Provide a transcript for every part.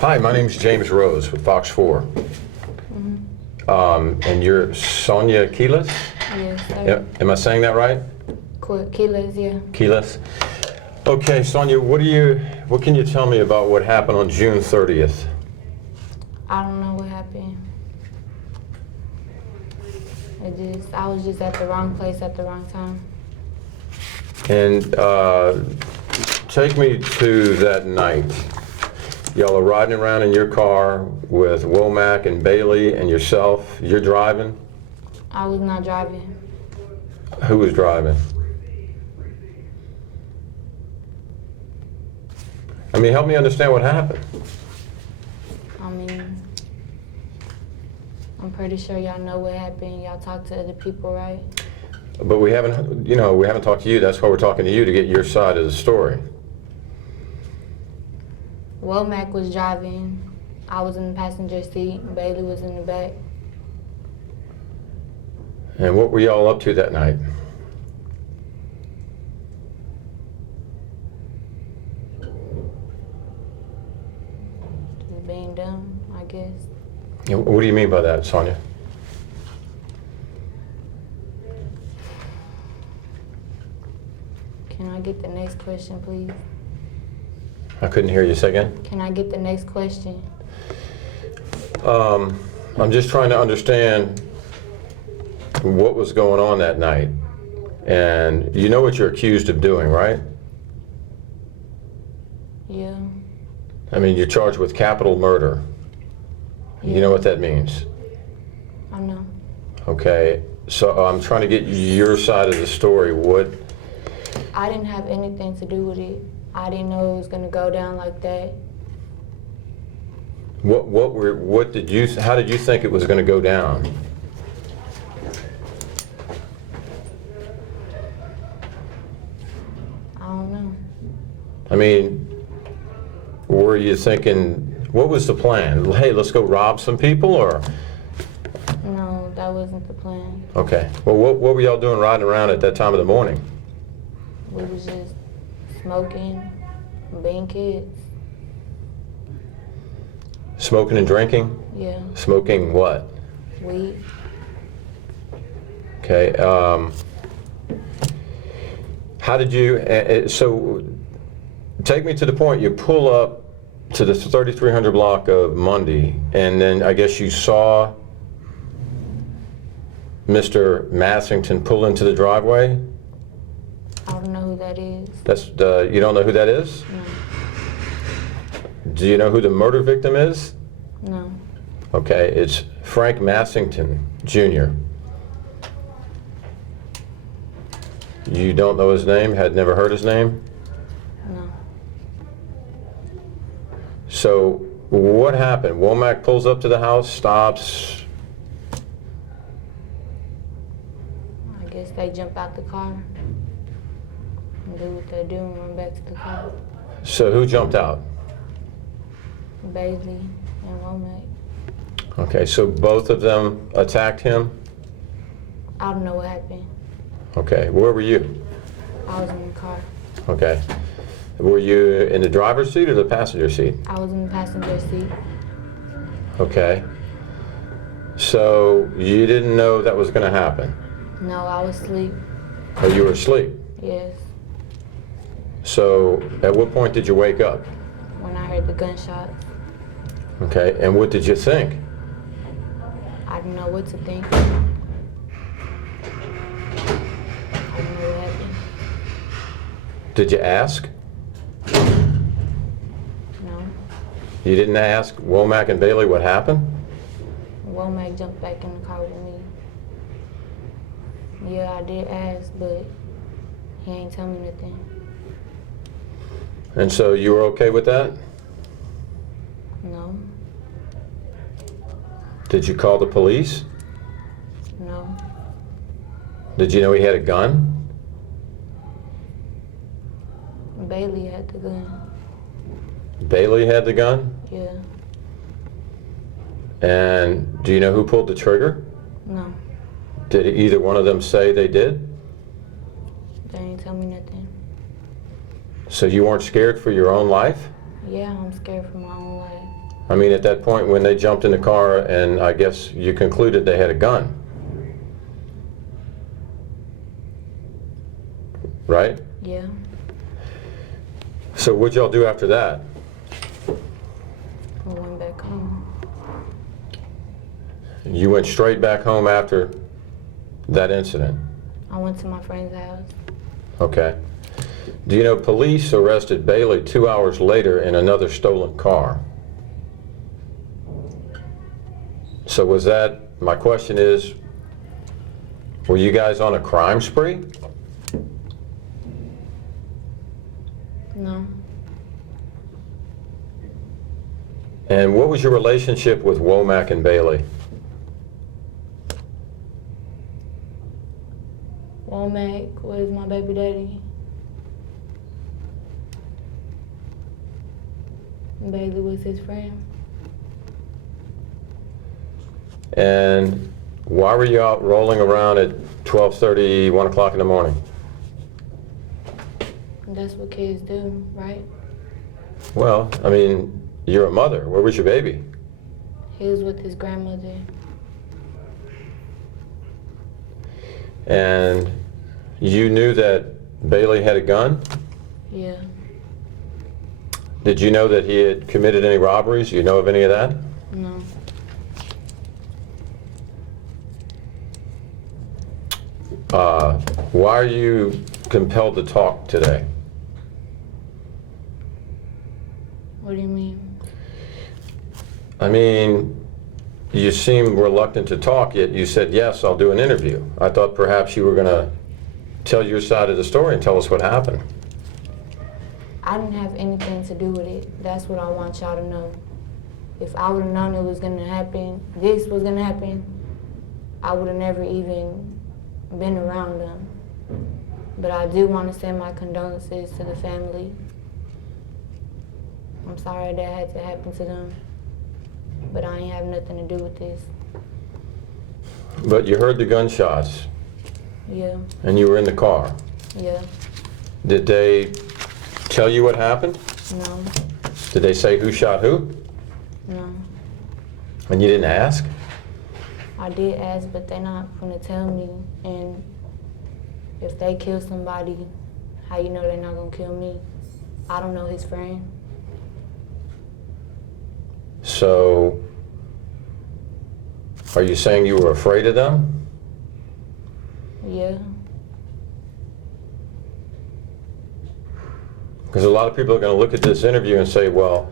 Hi, my name's James Rose with Fox 4. And you're Sonia Quiles? Yes, sir. Yeah. Am I saying that right? Quiles, yeah. Quiles. Okay, Sonia, what can you tell me about what happened on June 30th? I don't know what happened. I was just at the wrong place at the wrong time. And take me to that night. Y'all are riding around in your car with Womack and Bailey and yourself. You're driving? I was not driving. Who was driving? I mean, help me understand what happened. I mean, I'm pretty sure y'all know what happened. Y'all talked to other people, right? But we haven't talked to you. That's why we're talking to you, to get your side of the story. Womack was driving. I was in the passenger seat. Bailey was in the back. And what were y'all up to that night? Just being dumb, I guess. What do you mean by that, Sonia? Can I get the next question, please? I couldn't hear you. Say again? Can I get the next question? I'm just trying to understand what was going on that night. And you know what you're accused of doing, right? Yeah. I mean, you're charged with capital murder. Yeah. You know what that means? I know. Okay, so I'm trying to get your side of the story. I didn't have anything to do with it. I didn't know it was gonna go down like that. How did you think it was going to go down? I don't know. I mean, were you thinking, what was the plan? Hey, let's go rob some people, or? No, that wasn't the plan. Okay, well, what were y'all doing riding around at that time of the morning? We was just smoking, being kids. Smoking and drinking? Yeah, Smoking what? weed. Okay, how did you, so take me to the point, you pull up to the 3300 block of Mundy, and then I guess you saw Mr. Massington pull into the driveway? I don't know who that is. You don't know who that is? No. Do you know who the murder victim is? No. Okay, it's Frank Massington, Jr. You don't know his name? Had never heard his name? No. So what happened? Womack pulls up to the house, stops. I guess they jump out the car and do what they do and run back to the car. So who jumped out? Bailey and Womack. Okay, so both of them attacked him? I don't know what happened. Okay, where were you? I was in the car. Okay. Were you in the driver's seat or the passenger seat? I was in the passenger seat. Okay. So you didn't know that was going to happen? No, I was asleep. Or you were asleep? Yes. So at what point did you wake up? When I heard the gunshots, Okay, and what did you think? I didn't know what to think. I didn't know what happened. Did you ask? No. You didn't ask Womack and Bailey what happened? Womack jumped back in the car with me. Yeah, I did ask, but he ain't tell me nothing. And so you were okay with that? No. Did you call the police? No. Did you know he had a gun? Bailey had the gun. Bailey had the gun? Yeah. And do you know who pulled the trigger? No. Did either one of them say they did? They ain't tell me nothing. So you weren't scared for your own life? Yeah, I'm scared for my own life. I mean, at that point when they jumped in the car, and I guess you concluded they had a gun. Right? Yeah. So what'd y'all do after that? I went back home. You went straight back home after that incident? I went to my friend's house. Okay. Do you know police arrested Bailey 2 hours later in another stolen car? So was that, my question is, were you guys on a crime spree? No. And what was your relationship with Womack and Bailey? Womack was my baby daddy. Bailey was his friend. And why were you out rolling around at 12:30, 1 o'clock in the morning? That's what kids do, right? Well, I mean, you're a mother. Where was your baby? He was with his grandmother. And you knew that Bailey had a gun? Yeah. Did you know that he had committed any robberies? You know of any of that? No. Why are you compelled to talk today? What do you mean? I mean, you seem reluctant to talk, yet you said, yes, I'll do an interview. I thought perhaps you were going to tell your side of the story and tell us what happened. I didn't have anything to do with it. That's what I want y'all to know. If I would have known it was going to happen, this was going to happen, I would have never even been around them. But I do want to send my condolences to the family. I'm sorry that had to happen to them, but I ain't have nothing to do with this. But you heard the gunshots, Yeah, and you were in the car. yeah, Did they tell you what happened? no, Did they say who shot who? no. And you didn't ask? I did ask, but they're not gonna tell me. And if they kill somebody, how you know they're not gonna kill me? I don't know his friend. So, are you saying you were afraid of them? Yeah, Because a lot of people are going to look at this interview and say, well,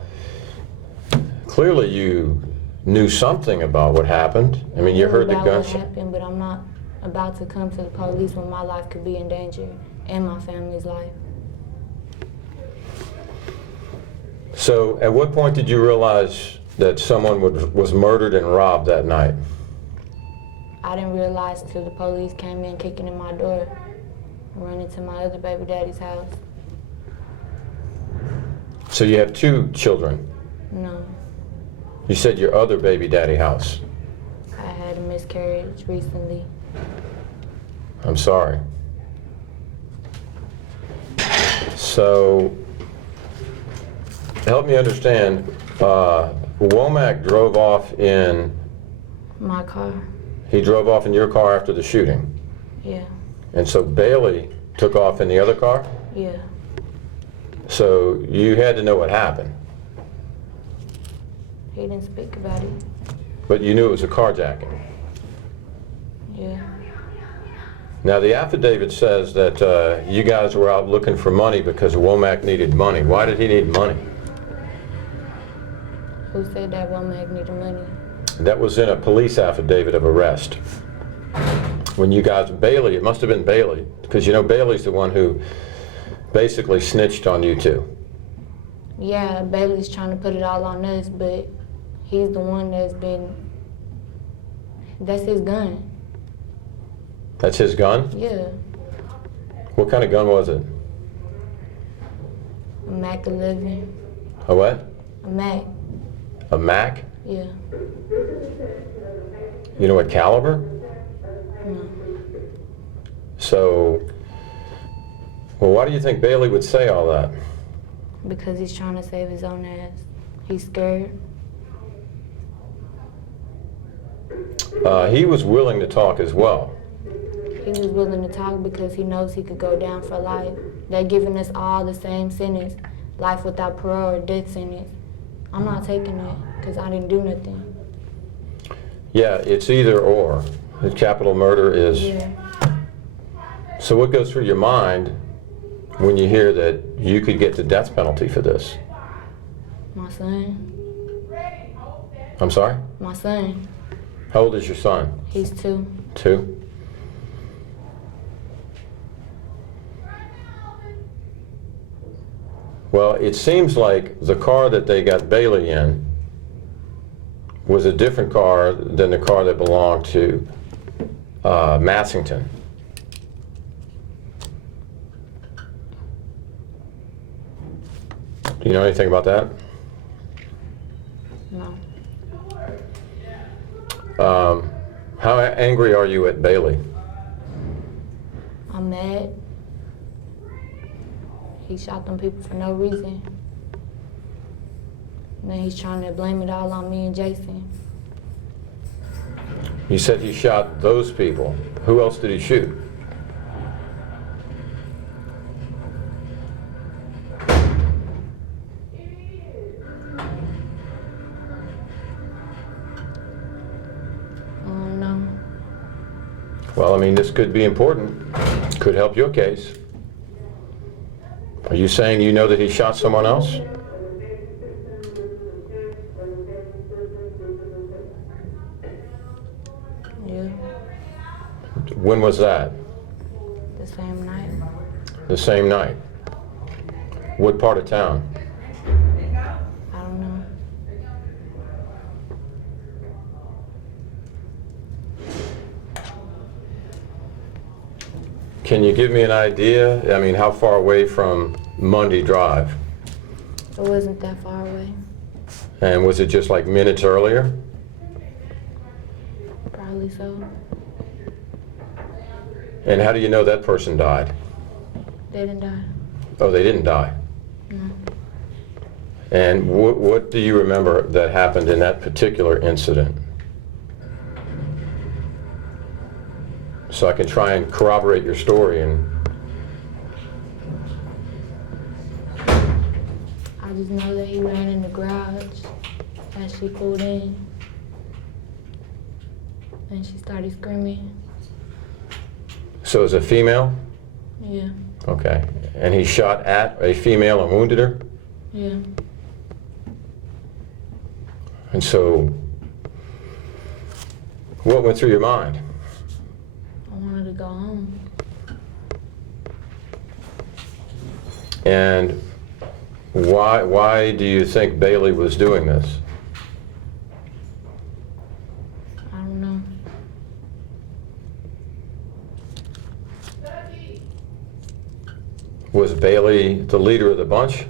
clearly you knew something about what happened. I mean, you knew heard the about what gunshot. happened, but I'm not about to come to the police when my life could be in danger and my family's life. So, at what point did you realize that someone was murdered and robbed that night? I didn't realize till the police came in kicking in my door, running to my other baby daddy's house. So you have two children. No, You said your other baby daddy house. I had a miscarriage recently. I'm sorry. So, help me understand, Womack drove off in, My car, he drove off in your car after the shooting. yeah, And so Bailey took off in the other car? yeah. So you had to know what happened, He didn't speak about it. but you knew it was a carjacking. Yeah, Now the affidavit says that you guys were out looking for money because Womack needed money. Why did he need money? who said that Womack needed money? That was in a police affidavit of arrest. When you guys, Bailey, it must have been Bailey, because you know Bailey's the one who basically snitched on you two. Yeah, Bailey's trying to put it all on us, but he's the one that's his gun. That's his gun? Yeah, What kind of gun was it? a Mac 11, A what? a Mac, A Mac? yeah, You know what caliber? no. So, well, why do you think Bailey would say all that? Because he's trying to save his own ass. He's scared. it. He was willing to talk as well. He was willing to talk because he knows he could go down for life. They're giving us all the same sentence, life without parole or death sentence. I'm not taking it because I didn't do nothing. Yeah, it's either or. The capital murder is... Yeah. So what goes through your mind when you hear that you could get the death penalty for this? My son. I'm sorry? My son. How old is your son? He's 2. 2? Well, it seems like the car that they got Bailey in was a different car than the car that belonged to Massington. Do you know anything about that? No. How angry are you at Bailey? I'm mad. He shot them people for no reason. And then he's trying to blame it all on me and Jason. You said he shot those people. Who else did he shoot? No. Well, I mean, this could be important. Could help your case. Are you saying you know that he shot someone else? Yeah. When was that? The same night. The same night. What part of town? I don't know. Can you give me an idea? I mean, how far away from Mundy Drive? It wasn't that far away. And was it just like minutes earlier? Probably so. And how do you know that person died? They didn't die. Oh, they didn't die. No. And what do you remember that happened in that particular incident? So I can try and corroborate your story. And I just know that he ran in the garage as she pulled in. And she started screaming. so it's a female? Yeah. Okay. And he shot at a female and wounded her? Yeah. And so, what went through your mind? I wanted to go home. And why do you think Bailey was doing this? I don't know. Was Bailey the leader of the bunch?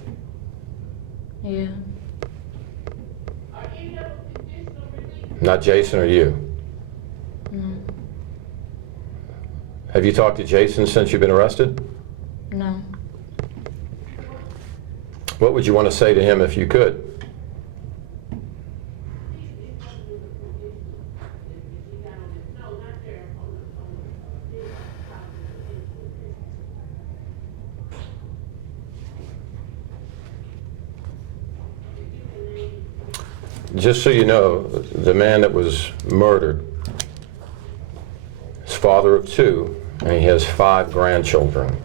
Yeah. Not Jason or you? No. Have you talked to Jason since you've been arrested? No. What would you want to say to him if you could? Just so you know, the man that was murdered is father of 2, and he has 5 grandchildren.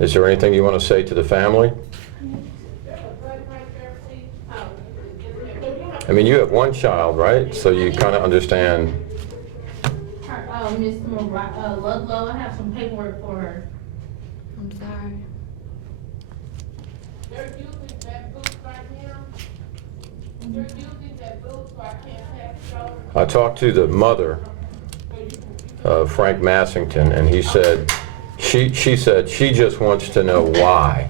Is there anything you want to say to the family? I mean, you have 1 child, right? So you kind of understand. Miss Ludlow, I have some paperwork for her. I'm sorry. They're using that booth right now. They're using that booth so I can't pass it over. I talked to the mother of Frank Massington, and he said, she said she just wants to know why.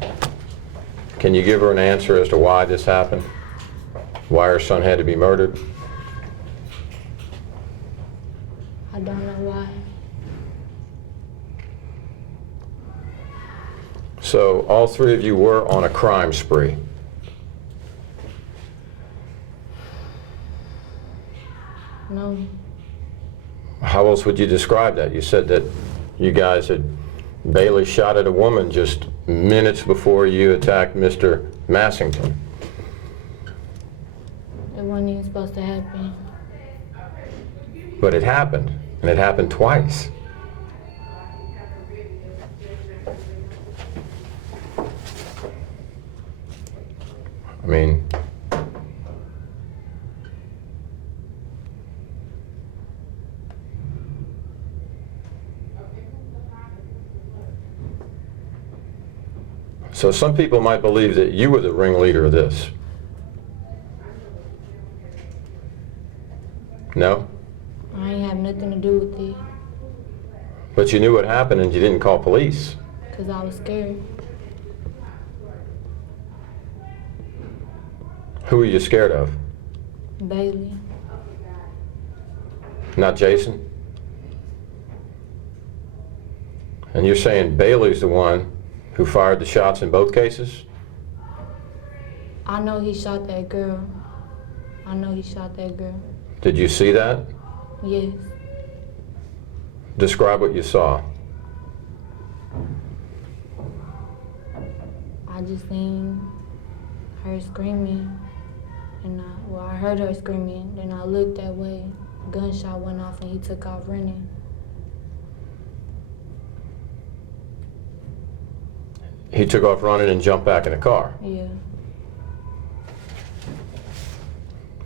Can you give her an answer as to why this happened? Why her son had to be murdered? I don't know why. So all three of you were on a crime spree. No, How else would you describe that? You said that you guys had Bailey shot at a woman just minutes before you attacked Mr. Massington. it wasn't even supposed to happen. But it happened, and it happened twice. I mean, so some people might believe that you were the ringleader of this. No? I ain't have nothing to do with it, But you knew what happened and you didn't call police. because I was scared. Who were you scared of? Bailey. Not Jason? And you're saying Bailey's the one who fired the shots in both cases? I know he shot that girl. I know he shot that girl. Did you see that? Yes. Describe what you saw. I just seen her screaming, and I heard her screaming, then I looked that way, gunshot went off and he took off running. He took off running and jumped back in the car. Yeah.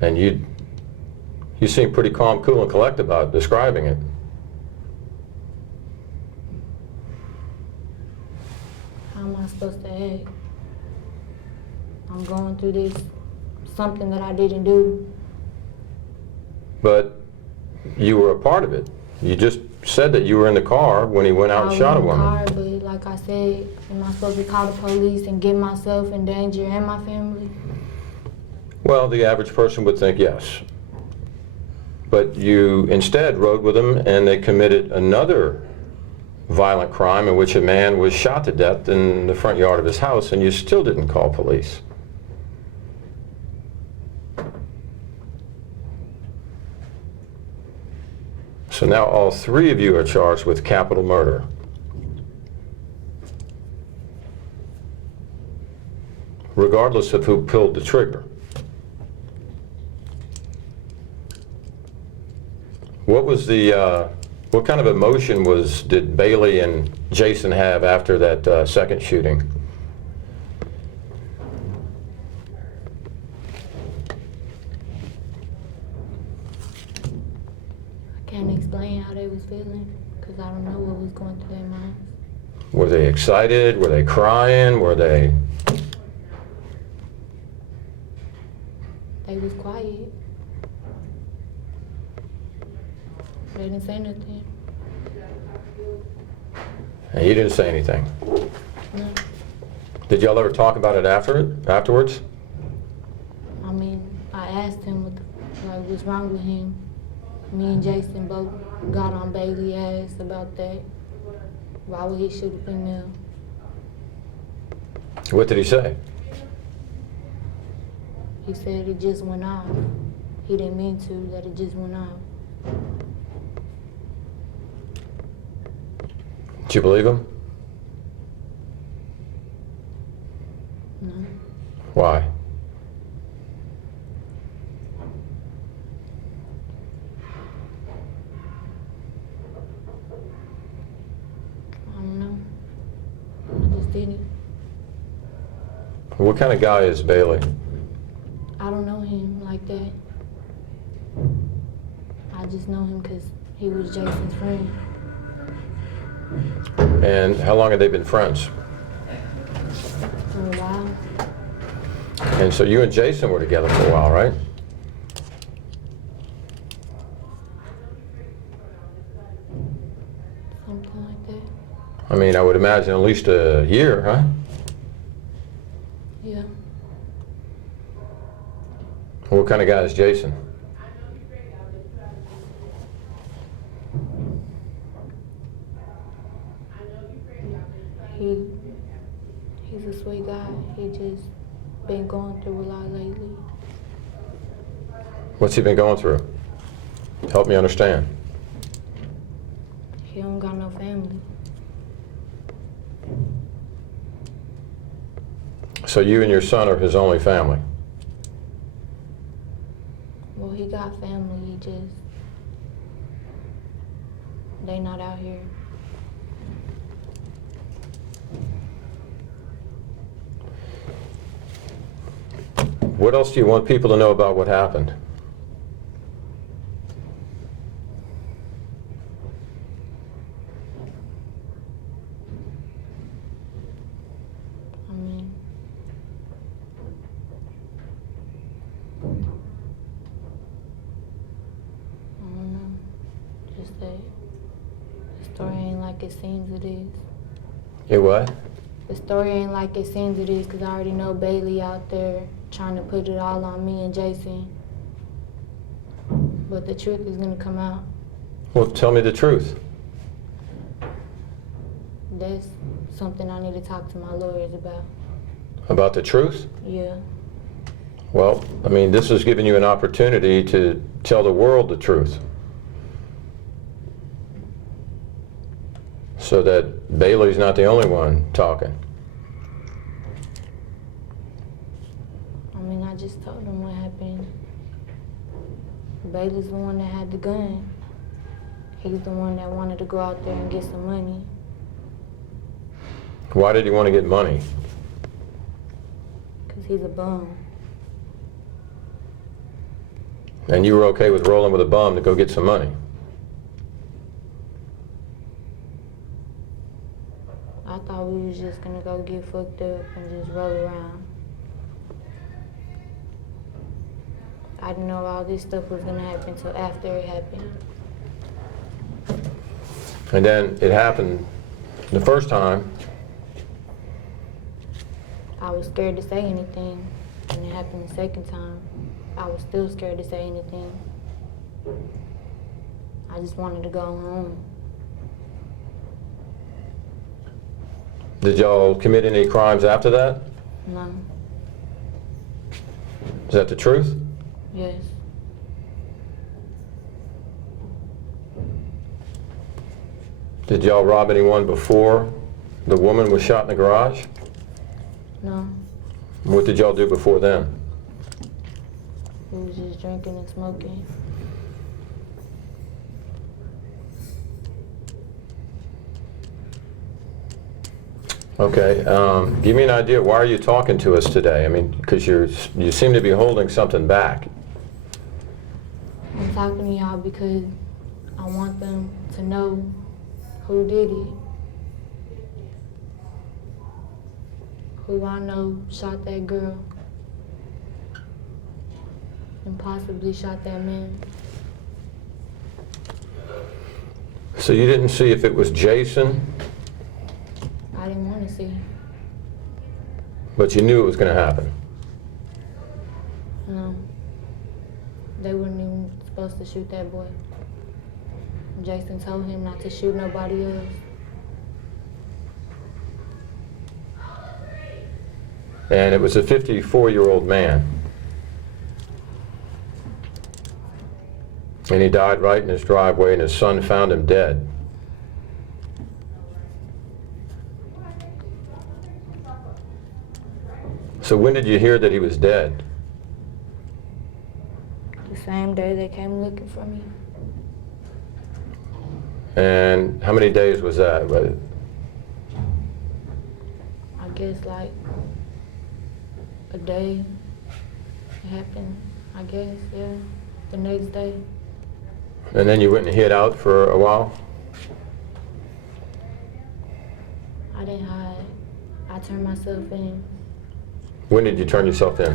And you seem pretty calm, cool, and collected about describing it. How am I supposed to act? I'm going through this, something that I didn't do. But you were a part of it. You just said that you were in the car when he went out and shot a woman. I was in the car, but like I said, am I supposed to call the police and get myself in danger and my family? Well, the average person would think yes. But you instead rode with them and they committed another violent crime in which a man was shot to death in the front yard of his house, and you still didn't call police. So now all three of you are charged with capital murder. Regardless of who pulled the trigger. What was the, what kind of emotion did Bailey and Jason have after that second shooting? I can't explain how they was feeling, because I don't know what was going through their minds. Were they excited? Were they crying? Were they... They was quiet. They didn't say nothing. And you didn't say anything? No. Did y'all ever talk about it afterwards? I mean, I asked him what's wrong with him. Me and Jason both got on Bailey's ass about that. Why would he shoot a female? What did he say? He said it just went off. He didn't mean to, that it just went off. Did you believe him? No. Why? I don't know. I just didn't. What kind of guy is Bailey? I don't know him like that. I just know him because he was Jason's friend. And how long have they been friends? For a while. And so you and Jason were together for a while, right? Something like that. I mean, I would imagine at least a year, huh? Yeah. What kind of guy is Jason? a sweet guy. He just been going through a lot lately. What's he been going through? Help me understand. He don't got no family. So you and your son are his only family? Well, he got family, he just, they not out here. What else do you want people to know about what happened? I mean, I don't know. Just that the story ain't like it seems it is. It what? The story ain't like it seems it is, because I already know Bailey out there trying to put it all on me and Jason. But the truth is gonna come out. Well, tell me the truth. That's something I need to talk to my lawyers about. About the truth? Yeah. Well, I mean, this is giving you an opportunity to tell the world the truth. So that Bailey's not the only one talking. I mean, I just told them what happened. Bailey's the one that had the gun. He's the one that wanted to go out there and get some money. Why did he want to get money? Because he's a bum. And you were okay with rolling with a bum to go get some money? I thought we was just gonna go get fucked up and just roll around. I didn't know all this stuff was gonna happen till after it happened. And then it happened the first time. I was scared to say anything. And it happened the second time. I was still scared to say anything. I just wanted to go home. Did y'all commit any crimes after that? No. Is that the truth? Yes. Did y'all rob anyone before the woman was shot in the garage? No. What did y'all do before then? We was just drinking and smoking. Okay, give me an idea, why are you talking to us today? I mean, because you seem to be holding something back. I'm talking to y'all because I want them to know who did it. Who I know shot that girl and possibly shot that man. So you didn't see if it was Jason, I didn't want to see. but you knew it was going to happen. No. They weren't even supposed to shoot that boy. Jason told him not to shoot nobody else. And it was a 54-year-old man. And he died right in his driveway, and his son found him dead. So when did you hear that he was dead? The same day they came looking for me. And how many days was that? I guess like a day. It happened, I guess, yeah. The next day. And then you went and hid out for a while? I didn't hide. I turned myself in. When did you turn yourself in?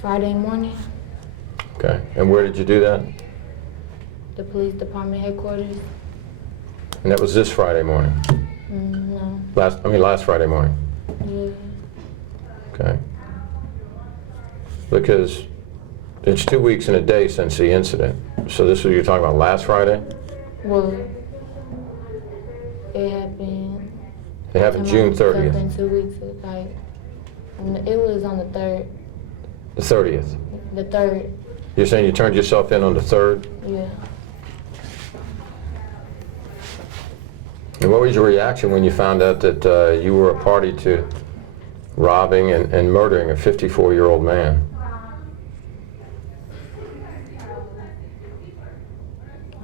Friday morning, Okay. And where did you do that? the police department headquarters. And that was this Friday morning? No. Last Friday morning? Yeah. Okay. Because it's 2 weeks and a day since the incident. So this is what you're talking about, last Friday? Well, it happened It happened June Myself 30th. in 2 weeks, it was on the 3rd. The 30th. The 3rd, You're saying you turned yourself in on the 3rd? yeah. And what was your reaction when you found out that you were a party to robbing and murdering a 54-year-old man?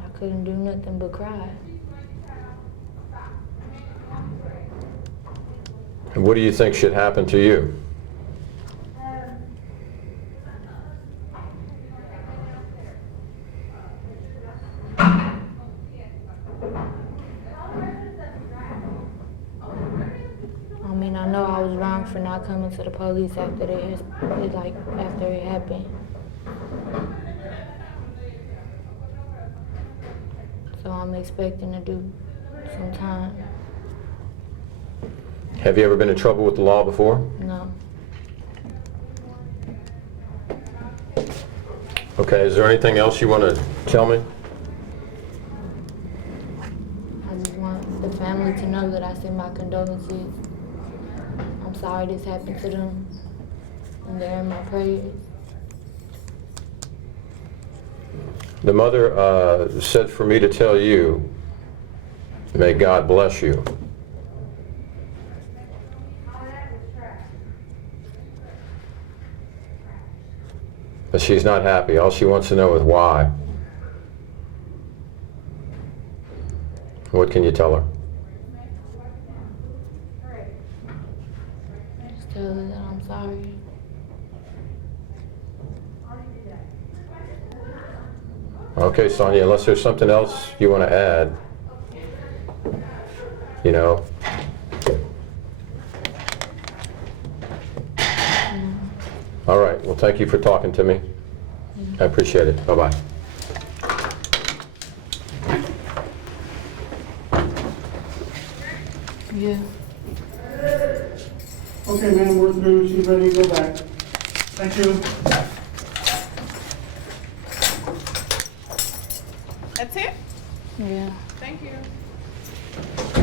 I couldn't do nothing but cry. And what do you think should happen to you? I mean, I know I was wrong for not coming to the police after after it happened. So I'm expecting to do some time. Have you ever been in trouble with the law before? No. Okay, is there anything else you want to tell me? I just want the family to know that I send my condolences. I'm sorry this happened to them. And they're in my prayers. The mother said for me to tell you, may God bless you. But she's not happy. All she wants to know is why. What can you tell her? Just tell her that I'm sorry. Okay, Sonia, unless there's something else you want to add, you know. All right, well, thank you for talking to me. I appreciate it. Bye-bye. Yeah. Okay, ma'am, we're through. She's ready to go back. Thank you. That's it? Yeah. Thank you.